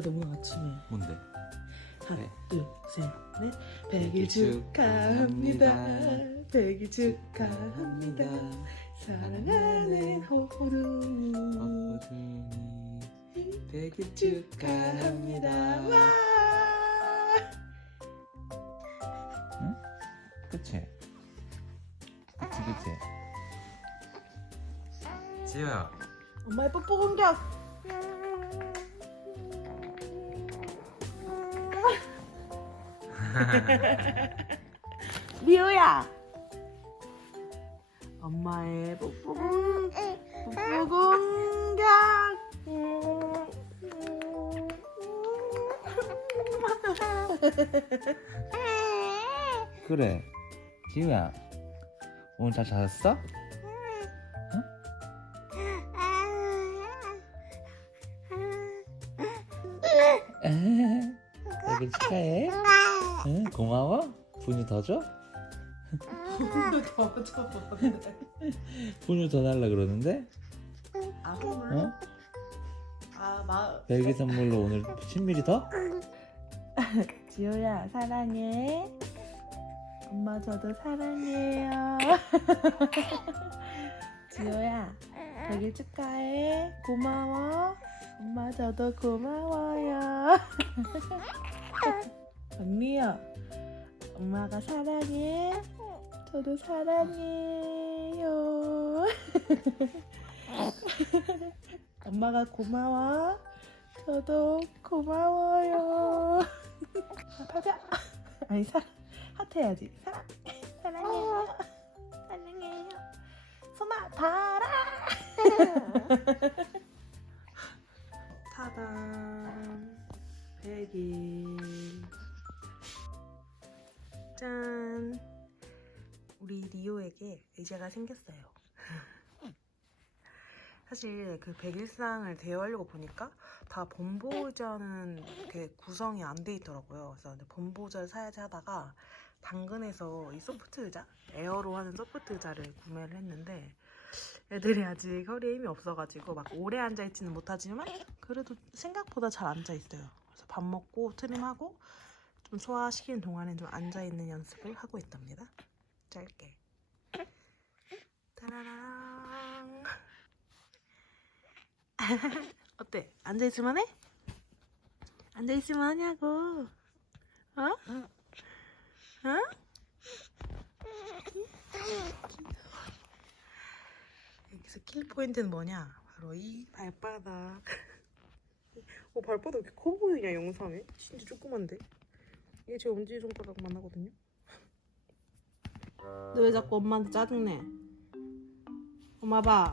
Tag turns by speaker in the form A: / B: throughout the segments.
A: 돼 오늘 아침에.
B: 뭔데?
A: 하나,
B: 네.
A: 둘, 셋, 넷. 백일 축하합니다. 백일 축하합니다. 사랑하는 호두니
B: 어머니 백일
A: 축하합니다. 와.
B: 그치? 그치 그치 지효야
A: 엄마의 뽀뽀 공격. 리오야. 엄마의 뽀뽀 공 뽀뽀 공격.
B: 그래 지효야 오늘 잘 잤어? 축하해 응, 고마워 분유 더 줘?
A: 더 줘.
B: 분유 더 달라 그러는데
A: 아 선물?
B: 어?
A: 아 마.
B: 백일 선물로 오늘 10ml 더?
A: 지호야 사랑해. 엄마 저도 사랑해요. 지호야 되게 축하해. 고마워. 엄마 저도 고마워요. 언니야 엄마가 사랑해. 저도 사랑해요. 엄마가 고마워. 저도 고마워요. 아, 가자. 아니 사 하트 해야지. 사랑 사랑해요. 사랑해요. 소마 달아. 타단 백일 짠 우리 리오에게 의자가 생겼어요. 사실 그 백일상을 대여하려고 보니까 다 범보자는 이렇게 구성이 안 돼 있더라고요. 그래서 범보자를 사야지 하다가 당근에서 이 소프트 의자, 에어로 하는 소프트 의자를 구매를 했는데 애들이 아직 허리에 힘이 없어가지고 막 오래 앉아 있지는 못하지만 그래도 생각보다 잘 앉아 있어요. 그래서 밥 먹고 트림하고 좀 소화시키는 동안에 좀 앉아 있는 연습을 하고 있답니다. 짧게. 따라랑. 어때? 앉아 있을만 해? 앉아 있을만 하냐고. 어? 어? 여기서 킬 포인트는 뭐냐? 바로 이 발바닥. 어 발바닥 왜 이렇게 커 보이냐 영상에? 진짜 조그만데. 이게 제 엄지 손가락만 하거든요. 너 왜 자꾸 엄마한테 짜증내? 엄마 봐.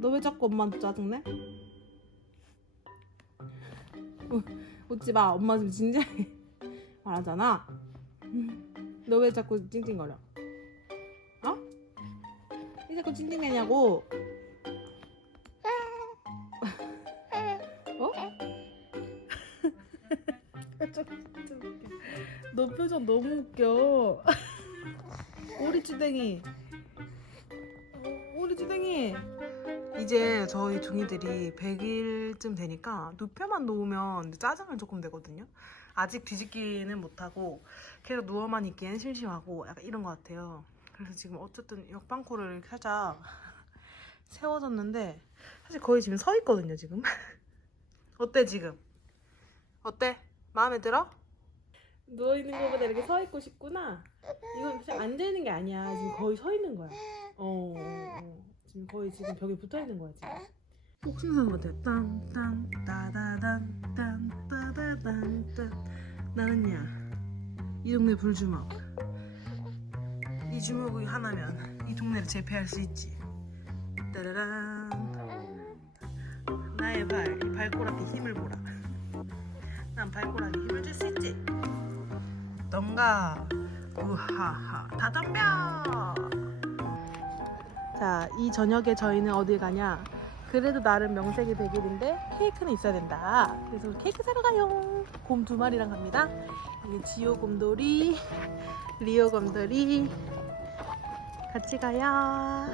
A: 너 왜 자꾸 엄마한테 짜증내? 우- 웃지 마. 엄마 지금 진지하게 말하잖아. 너 왜 자꾸 찡찡거려? 어? 왜 자꾸 찡찡대냐고? 너 표정 너무 웃겨. 오리주댕이. 오리주댕이. 이제 저희 둥이들이 100일쯤 되니까 눕혀만 놓으면 짜증을 조금 내거든요. 아직 뒤집기는 못하고 계속 누워만 있기엔 심심하고 약간 이런 것 같아요. 그래서 지금 어쨌든 역방코를 살짝 세워줬는데 사실 거의 지금 서 있거든요 지금. 어때 지금? 어때? 마음에 들어? 누워 있는 것보다 이렇게 서 있고 싶구나. 이건 사실 앉아 있는 게 아니야. 지금 거의 서 있는 거야. 어, 어, 어. 지금 거의 지금 벽에 붙어 있는 거야 지금. 복싱선 같아. 땅땅 따다단 딴 따다단 딴. 나는야 이 동네 불주먹. 이 주먹이 하나면 이 동네를 제패할 수 있지. 따라란. 나의 발, 이 발꼬락에 힘을 보라. 난 발꼬락에 있지. 넌가 우하하 다 덤벼. 자, 이 저녁에 저희는 어딜 가냐? 그래도 나름 명색이 100일인데 케이크는 있어야 된다. 그래서 케이크 사러 가요. 곰 두 마리랑 갑니다. 여기 지오 곰돌이, 리오 곰돌이 같이 가요.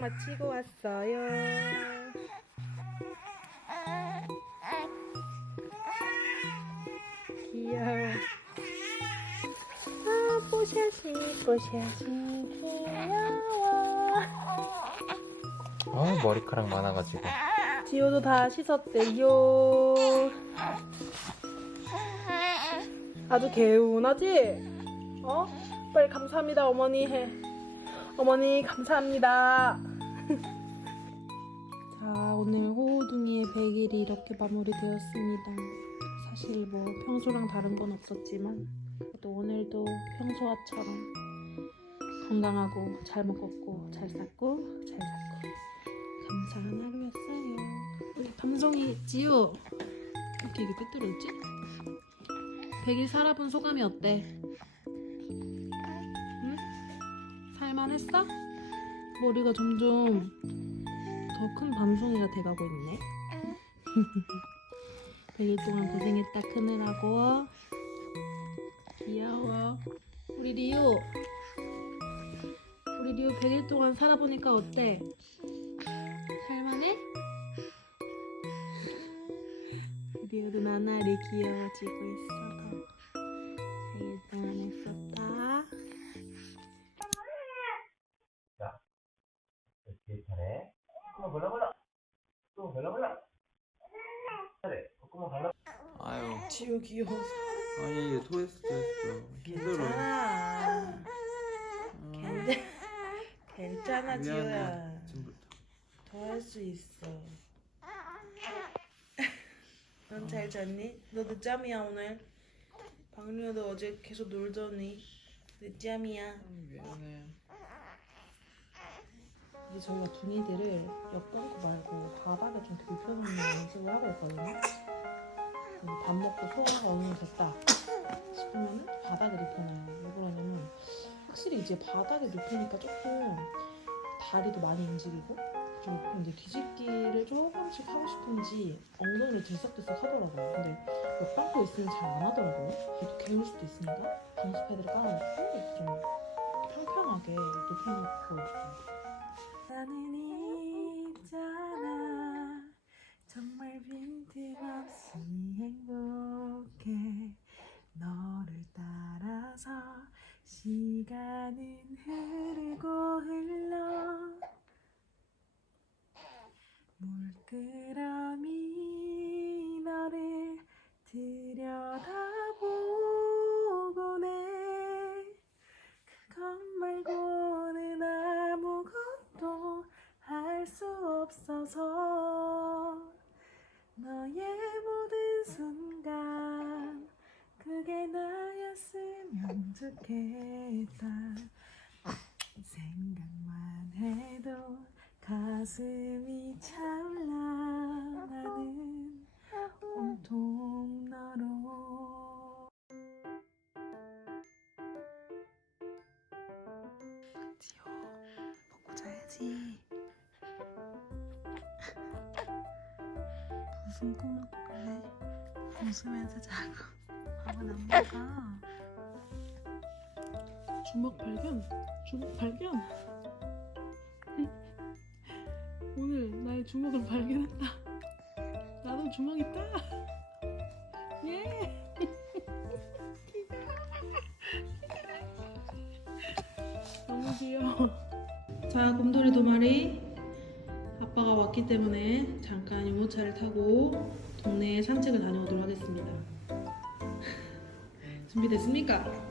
A: 마치고 왔어요. 귀여워. 아, 뽀샤시, 뽀샤시, 귀여워.
B: 어 머리카락 많아가지고
A: 지호도 다 씻었대요. 아주 개운하지? 어? 빨리 감사합니다, 어머니 해. 어머니, 감사합니다. 자, 오늘 호우둥이의 100일이 이렇게 마무리되었습니다. 사실 뭐 평소랑 다른 건 없었지만, 그래도 오늘도 평소와처럼 건강하고 잘 먹었고, 잘 쌌고, 잘 잤고, 감사한 하루였어요. 우리 밤송이 지우 이렇게 이게 삐뚤어졌지? 100일 살아본 소감이 어때? 응? 살만했어? 머리가 점점 더 큰 밤송이가 돼가고 있네. 100일 동안 고생했다 크느라고. 귀여워. 우리 리우. 우리 리우 100일 동안 살아보니까 어때? 살만해? 리우도 나날이 귀여워지고 있어. 지우 귀여워.
B: 아니 얘 토했어 토했어 힘들어
A: 괜찮아.
B: 어,
A: 괜찮, 괜찮아 지우야.
B: 미안해 아침부터
A: 더 할 수 있어. 넌 잘 잤니? 너 늦잠이야 오늘. 박류도 어제 계속 놀더니 늦잠이야.
B: 미안해
A: 이제 저희가 둥이들을 옆방구 말고 바닥에 좀 눕혀놓는 연습을 하고 있거든요. 밥 먹고 소화가 어느 정도 됐다 싶으면 바닥에 눕혀놔요. 왜 그러냐면 확실히 이제 바닥에 눕히니까 조금 다리도 많이 움직이고 좀 이제 뒤집기를 조금씩 하고 싶은지 엉덩이를 들썩들썩 하더라고요. 근데 옆방구 있으면 잘 안 하더라고요. 얘도 개울 수도 있으니까 방수 패드를 깔아놓고 좀 평평하게 눕혀놓고 나는 시간은 흐 좋겠다. 생각만 해도 가슴이 차올라 나는 온통 너로. 지호 먹고 자야지. 무슨 꿈을 꿀래? 웃으면서 자고 밥은 안 먹어 주먹 발견 주먹 발견. 오늘 나의 주먹을 발견했다. 나도 주먹 있다. 예. 너무 귀여워. 자 곰돌이 두 마리. 아빠가 왔기 때문에 잠깐 유모차를 타고 동네에 산책을 다녀오도록 하겠습니다. 준비됐습니까?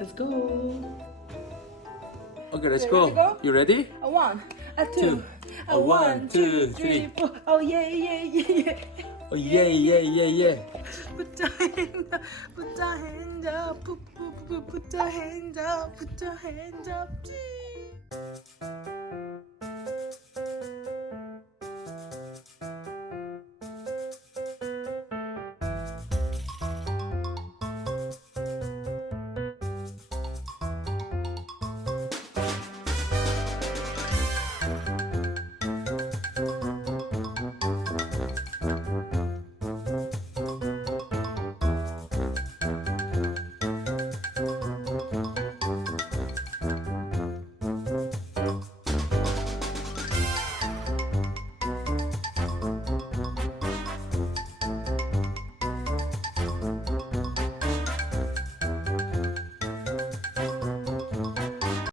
A: Let's go
B: Okay let's go
A: ready to go?
B: You ready?
A: A one, a two,
B: Two.
A: a one, two,
B: three,
A: four. Oh yeah, yeah, yeah, yeah.
B: Oh yeah yeah yeah yeah
A: Put your hands up, put your hands up, put, put, put, put your hands up, put your hands up.